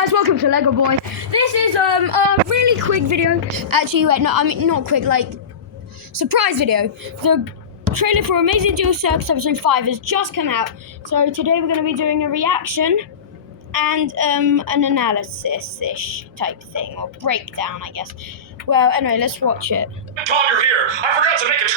guys, welcome to Lego Boy. This is a really quick video. Actually, wait, no, I mean not quick, like surprise video. The trailer for Amazing Duel Circus episode 5 has just come out. So today we're going to be doing a reaction and an analysis-ish type thing, or breakdown, I guess. Well, anyway, let's watch it. Tom, you're here. I forgot to make a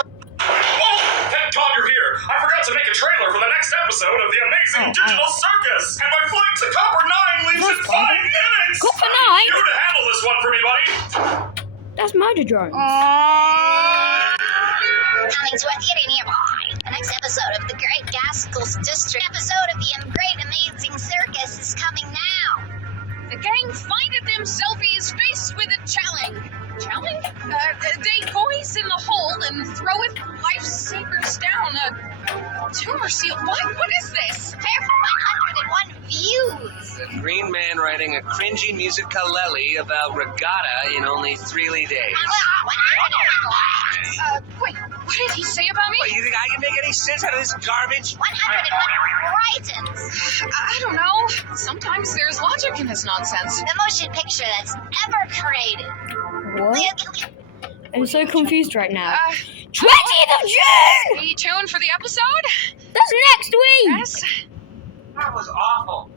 Tom, you're here. I forgot to make a trailer for the next episode of the Amazing Digital Circus. And my flight to Copper 9 leaves in 5 minutes. Copper 9? I need you to handle this one for me, buddy. That's Murder Drones. Coming to a theater nearby. The next episode of the Great Gaskell's District episode of the Great Amazing Circus is coming now. The gang findeth themselves faced with a challenge. Challenge? They goes in the hole and throweth lifesavers down a tumor seal. What is this? Prepare for 101 views. The Green Man writing a cringy musicalele about regatta in only 3 days. Wait, what did he say about me? What, you think I can make any sense out of this garbage? 101 Tritons. I don't know. Sometimes there's logic in this nonsense. The motion picture that's ever created. What? I'm so confused right now. 20th of June! Stay tuned for the episode. That's next week! Yes. That was awful.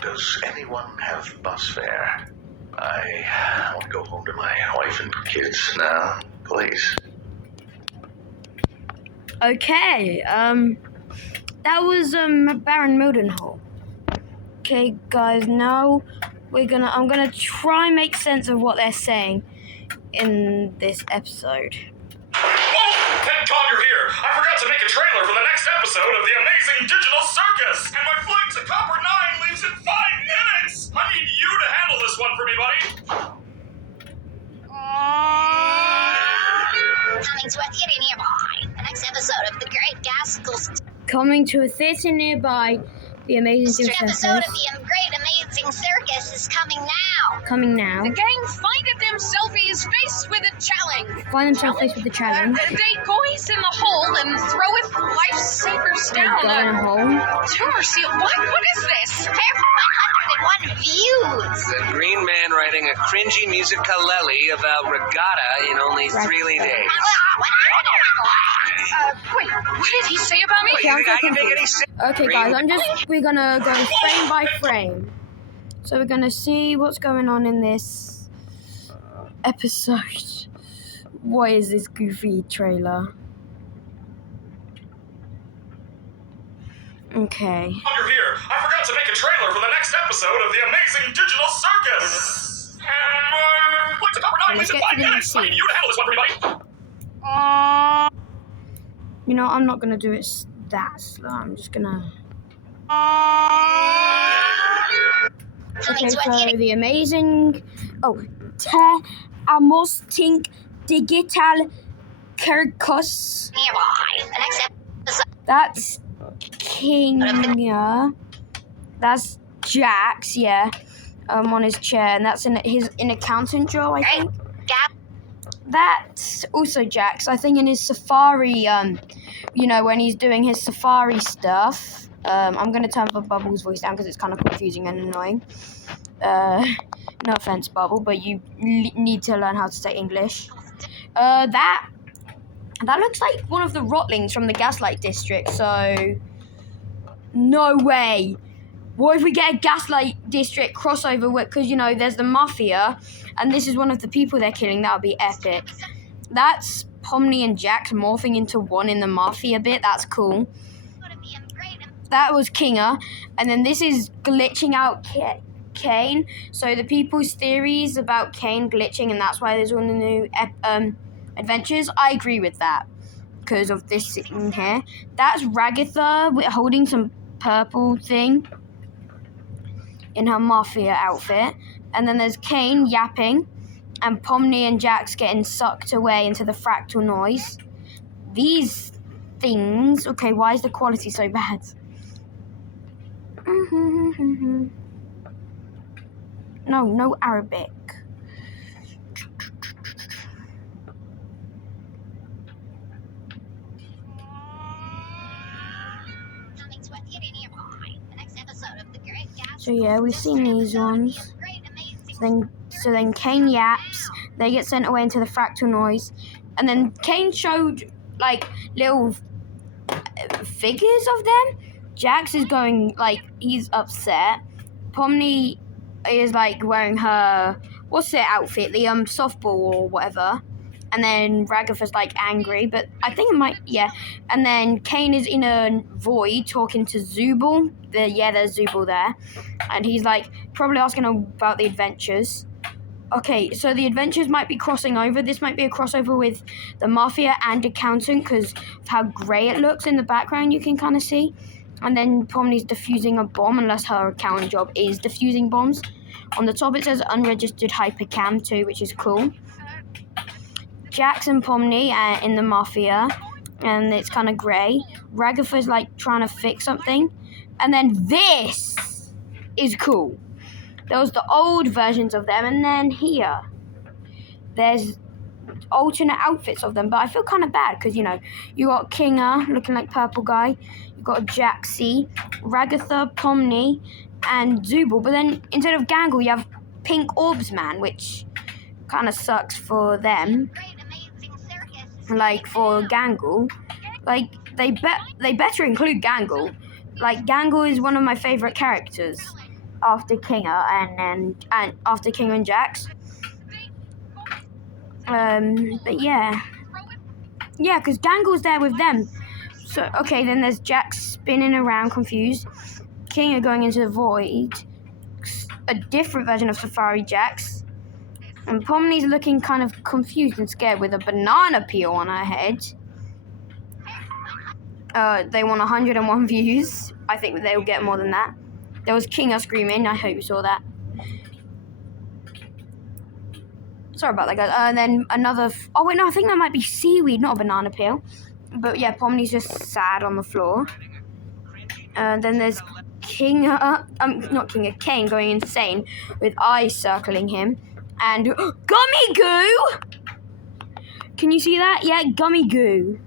Does anyone have bus fare? I want to go home to my wife and kids now, please. Okay, that was Baron Mildenhall. Okay, guys, now I'm gonna try and make sense of what they're saying in this episode. Tom, you're here. I forgot to make a trailer for the next episode of the Amazing Digital Circus. And my flight to Copper 9 leaves in 5 minutes. I need you to handle this one for me, buddy. Coming to a theater nearby. The next episode of the Great Gaskell's Coming to a theatre nearby, the Amazing Duel episode of Circus. the Great Amazing Circus is coming now. Coming now. The gang findeth themselves faced with a challenge. Find themselves faced with the challenge. They goes in the hole and throweth lifesavers down Go in a hole. a tumor seal. What is this? Prepare for 101 views. The Green Man writing a cringy musicalele about regatta in only 3 days. Wait, what did he say about me? What, you think I can make any sense? Okay, guys, we're gonna go frame by frame. So we're gonna see what's going on in this episode. What is this goofy trailer? Okay. Tom, you're here. I forgot to make a trailer for the next episode of the Amazing Digital Circus. And my flight to Copper 9 leaves in 5 minutes. I need you to handle this one for me, buddy. You know, I'm not gonna do it that slow. I'm just gonna. Okay, so the amazing. Te amos tink digital circus. Nearby. The next episode. That's King. That's Jax, yeah. On his chair, and that's in accountant job, I think. That's also Jax, I think, in his safari, when he's doing his safari stuff. I'm going to turn the Bubble's voice down because it's kind of confusing and annoying. No offense, Bubble, but you need to learn how to say English. That looks like one of the Rotlings from the Gaslight District, so no way. What if we get a Gaslight District crossover with, because, there's the Mafia, and this is one of the people they're killing? That would be epic. That's Pomni and Jax morphing into one in the Mafia bit. That's cool. That was Kinger. And then this is glitching out Caine. So the people's theories about Caine glitching, and that's why there's one of the new adventures. I agree with that, because of this sitting here. That's Ragatha holding some purple thing in her Mafia outfit. And then there's Caine yapping, and Pomni and Jax getting sucked away into the fractal noise. These things... Okay, why is the quality so bad? No Arabic. So yeah, we've seen these ones. So then Caine yaps. They get sent away into the fractal noise, and then Caine showed like little figures of them. Jax is going like he's upset. Pomni is like wearing her what's their outfit, the softball or whatever. And then Ragatha's like angry, but I think it might And then Caine is in a void talking to Zubul. There's Zubul there, and he's like probably asking about the adventures. Okay, so the adventures might be crossing over. This might be a crossover with the Mafia and Accountant because of how grey it looks in the background, you can kind of see. And then Pomni's defusing a bomb, unless her accounting job is defusing bombs. On the top it says unregistered hypercam too, which is cool. Jax and Pomni are in the Mafia, and it's kind of grey. Ragatha's like trying to fix something. And then this is cool. There was the old versions of them, and then here there's alternate outfits of them, but I feel kind of bad because, you know, you got Kinga looking like purple guy, you got Jaxie, Ragatha, Pomni, and Zubul, but then instead of Gangle you have Pink Orbs Man, which kind of sucks for them. Like for Gangle, like they better include Gangle. Like Gangle is one of my favorite characters after Kinga and after Kinga and Jax. But yeah, because Gangle's there with them. So okay, then there's Jax spinning around confused, Kinga going into the void, a different version of Safari Jax, and Pomni's looking kind of confused and scared with a banana peel on her head. They want 101 views. I think they'll get more than that. There was Kinga screaming. I hope you saw that. Sorry about that, guys. And then another... oh, wait, no, I think that might be seaweed, not a banana peel. But, yeah, Pomni's just sad on the floor. Then there's Kinga... not Kinga, Caine going insane with eyes circling him. And... Gummy Goo! Can you see that? Yeah, Gummy Goo.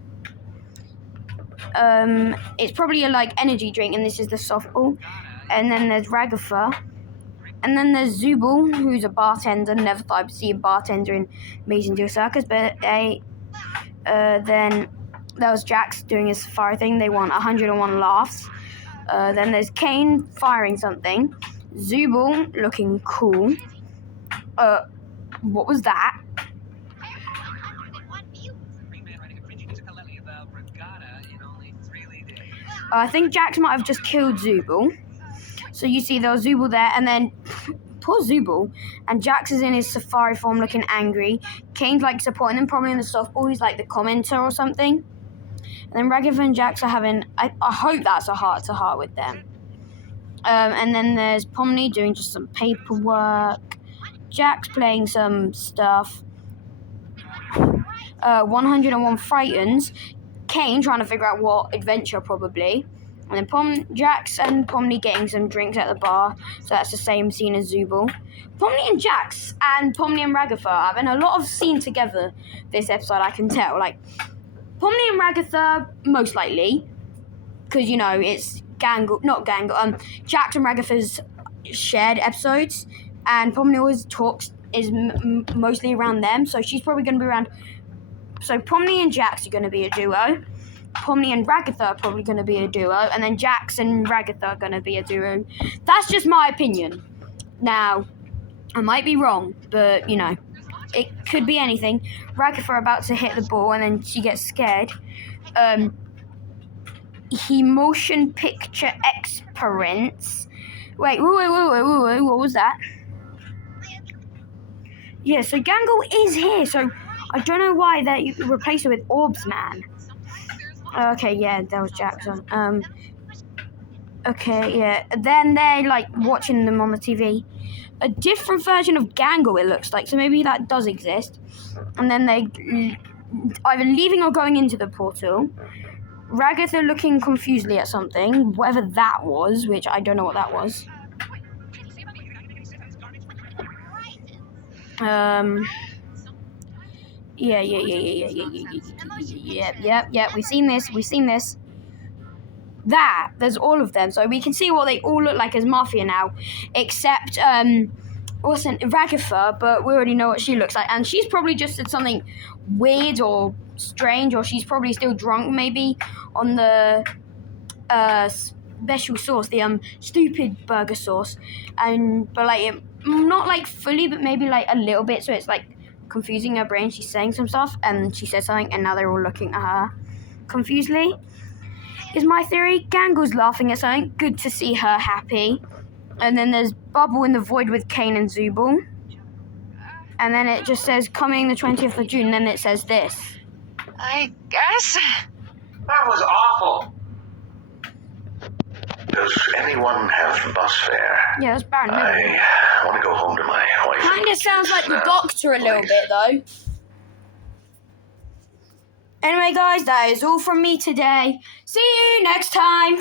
It's probably a, like, energy drink, and this is the softball. And then there's Ragatha. And then there's Zubul, who's a bartender. Never thought I'd see a bartender in Amazing Jill Circus, but then there was Jax doing his fire thing. They want 101 laughs. Then there's Caine firing something. Zubul looking cool. What was that? I think Jax might have just killed Zubul. So you see there was Zubul there, and then poor Zubul, and Jax is in his safari form looking angry. Caine's like supporting him, probably in the softball, he's like the commenter or something. And then Ragatha and Jax are having, I hope that's a heart-to-heart with them. And then there's Pomni doing just some paperwork. Jax playing some stuff. 101 frightens. Caine trying to figure out what adventure probably. And then Jax and Pomni getting some drinks at the bar. So that's the same scene as Zubul. Pomni and Jax and Pomni and Ragatha are having a lot of scene together this episode, I can tell. Like, Pomni and Ragatha, most likely. Because, you know, it's Jax and Ragatha's shared episodes. And Pomni always is mostly around them. So she's probably going to be around. So Pomni and Jax are going to be a duo. Pomni and Ragatha are probably going to be a duo, and then Jax and Ragatha are going to be a duo. That's just my opinion. Now, I might be wrong, but, you know, it could be anything. Ragatha about to hit the ball, and then she gets scared. He motion picture experience. Wait, what was that? Yeah, so Gangle is here, so I don't know why you replace it with Orbs Man. Okay, yeah, that was Jackson. Okay, yeah. Then they're like watching them on the TV. A different version of Gangle, it looks like. So maybe that does exist. And then they either leaving or going into the portal. Ragatha looking confusedly at something, whatever that was, which I don't know what that was. Yeah. Yep. We've seen this. that, there's all of them. So we can see what they all look like as Mafia now, except wasn't Ragatha, but we already know what she looks like, and she's probably just said something weird or strange, or she's probably still drunk maybe on the special sauce, the stupid burger sauce, but like not like fully, but maybe like a little bit, so it's like confusing her brain. She's saying some stuff and she says something and now they're all looking at her confusedly, is my theory. Gangle's laughing at something, good to see her happy. And then there's Bubble in the Void with Caine and Zubul. And then it just says coming the 20th of June, and then it says this. I guess. That was awful. Does anyone have bus fare? Yeah, that's Baron Middle. I want to go home to my wife. Kind of sounds like the now, Doctor a little please. bit, though. Anyway, guys, that is all from me today. See you next time.